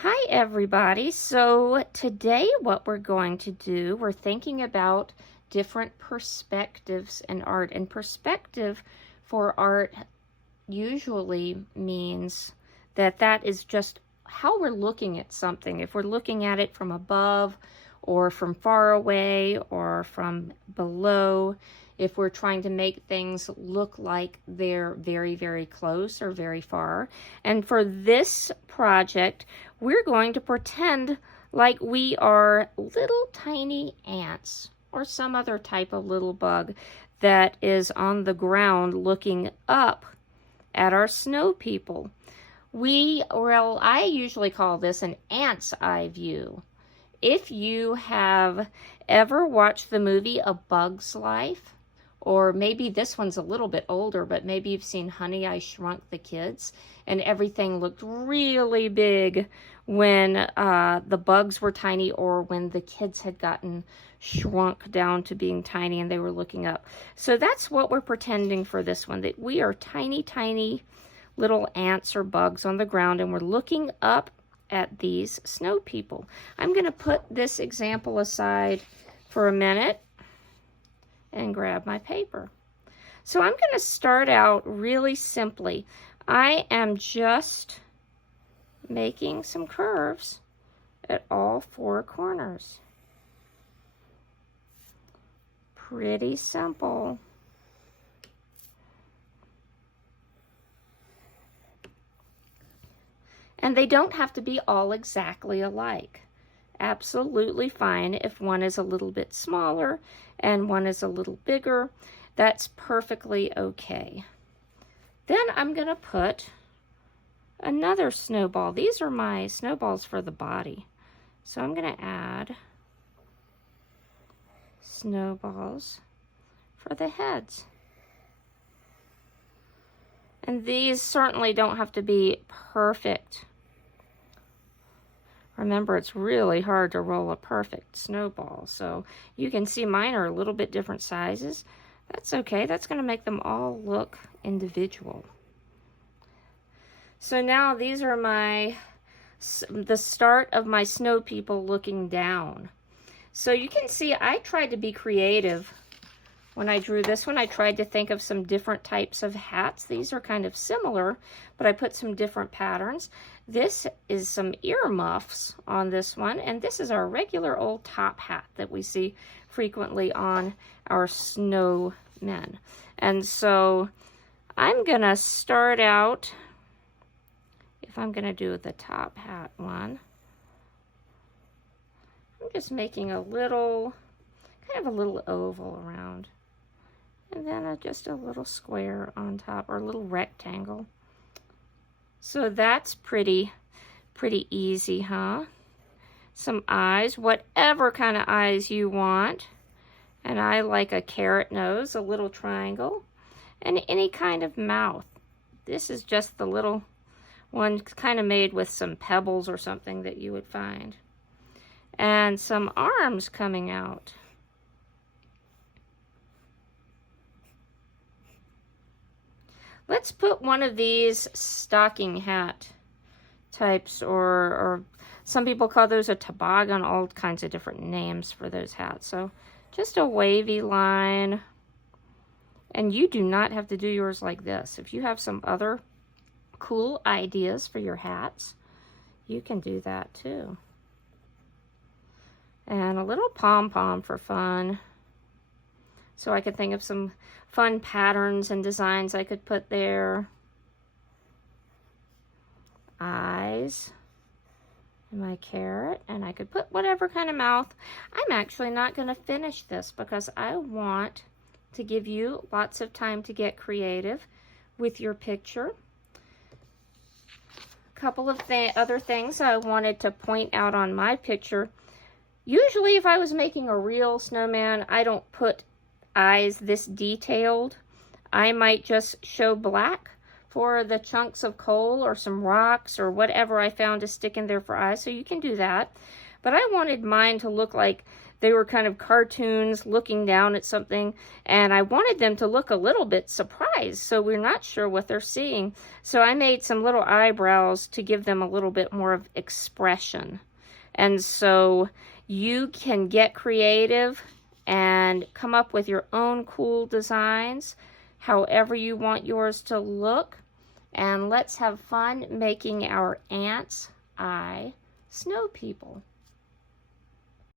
Hi everybody. So today what we're going to do, we're thinking about different perspectives in art. And perspective for art usually means that is just how we're looking at something. If we're looking at it from above or from far away or from below, if we're trying to make things look like they're very, very close or very far. And for this project, we're going to pretend like we are little tiny ants or some other type of little bug that is on the ground looking up at our snow people. I usually call this an ant's eye view. If you have ever watched the movie A Bug's Life, or maybe this one's a little bit older, but maybe you've seen Honey, I Shrunk the Kids, and everything looked really big when the bugs were tiny or when the kids had gotten shrunk down to being tiny and they were looking up. So that's what we're pretending for this one, that we are tiny, tiny little ants or bugs on the ground and we're looking up at these snow people. I'm going to put this example aside for a minute and grab my paper. So I'm going to start out really simply. I am just making some curves at all four corners. Pretty simple. And they don't have to be all exactly alike. Absolutely fine if one is a little bit smaller and one is a little bigger. That's perfectly okay. Then I'm going to put another snowball. These are my snowballs for the body. So I'm going to add snowballs for the heads. And these certainly don't have to be perfect. Remember, it's really hard to roll a perfect snowball. So you can see mine are a little bit different sizes. That's okay. That's going to make them all look individual. So now these are the start of my snow people looking down. So you can see I tried to be creative. When I drew this one, I tried to think of some different types of hats. These are kind of similar, but I put some different patterns. This is some earmuffs on this one, and this is our regular old top hat that we see frequently on our snowmen. And so I'm gonna start out, if I'm gonna do the top hat one, I'm just making a little, kind of a little oval around. And then just a little square on top, or a little rectangle. So that's pretty easy, huh? Some eyes, whatever kind of eyes you want. And I like a carrot nose, a little triangle, and any kind of mouth. This is just the little one kind of made with some pebbles or something that you would find. And some arms coming out. Let's put one of these stocking hat types, or some people call those a toboggan, all kinds of different names for those hats. So just a wavy line. And you do not have to do yours like this. If you have some other cool ideas for your hats, you can do that too. And a little pom-pom for fun. So I could think of some fun patterns and designs I could put there. Eyes. And my carrot. And I could put whatever kind of mouth. I'm actually not going to finish this because I want to give you lots of time to get creative with your picture. A couple of other things I wanted to point out on my picture. Usually if I was making a real snowman, I don't put eyes this detailed. I might just show black for the chunks of coal or some rocks or whatever I found to stick in there for eyes, so you can do that. but I wanted mine to look like they were kind of cartoons looking down at something, and I wanted them to look a little bit surprised, so we're not sure what they're seeing. So I made some little eyebrows to give them a little bit more of expression. And so you can get creative and come up with your own cool designs, however you want yours to look. And let's have fun making our ant's eye snow people.